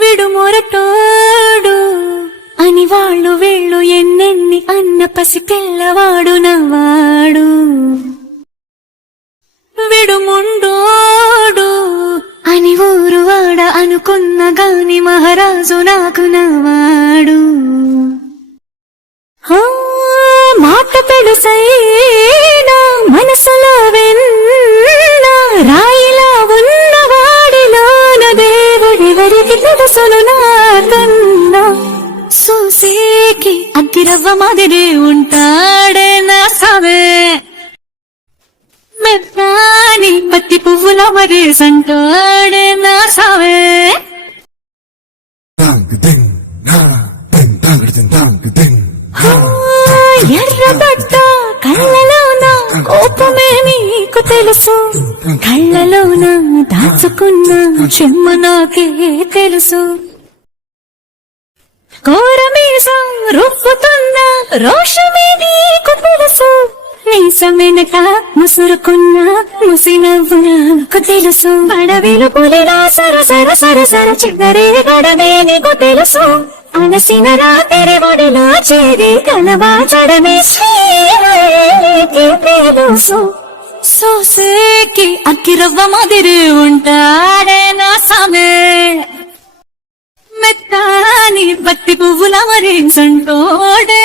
విడుమొరటోడు అని వాళ్ళు వీళ్ళు ఎన్నెన్ని అన్న పసి పిల్లవాడు నవ్వాడు. విడుముండోడు అని ఊరు వాడ అనుకున్న గాని మహారాజు నాకు నవ్వాడు. మాట పెడుసైనా మనసులో వెన్న రాయిలా ఉన్నవాడిలోన దేవుడెవరికి తెలుసును నాకన్నా. సూసేకి అగ్గిరవ్వ మాదిరి ఉంటాడే నా సావే, మెత్తాని పత్తి పువ్వుల మరి సంటాడే నా సావే. ఎర్రబడ్డ కళ్ళలోన కోపమే నీకు తెలుసు, కళ్ళలోన దాచుకున్న చెమ్మ నాకే తెలుసు. కోరమీసం రుప్పుతున్న రోషమే నీకు తెలుసు, మీసమెనక ముసురుకున్న ముసినవ్వు నాకు తెలుసు. అడవిలు పులిలా సర సర సర సర చిగరే గడమే నీకు తెలుసు, అలసిన రాత్రి ఒడిలో చేరి కలవాచడమే శ్రీకి తెలుసు. సోసేకి అక్కిరవ్వ మాదిరి ఉంటాడే నా సామే, మెత్తాని బత్తి పువ్వుల మరించంటోడే.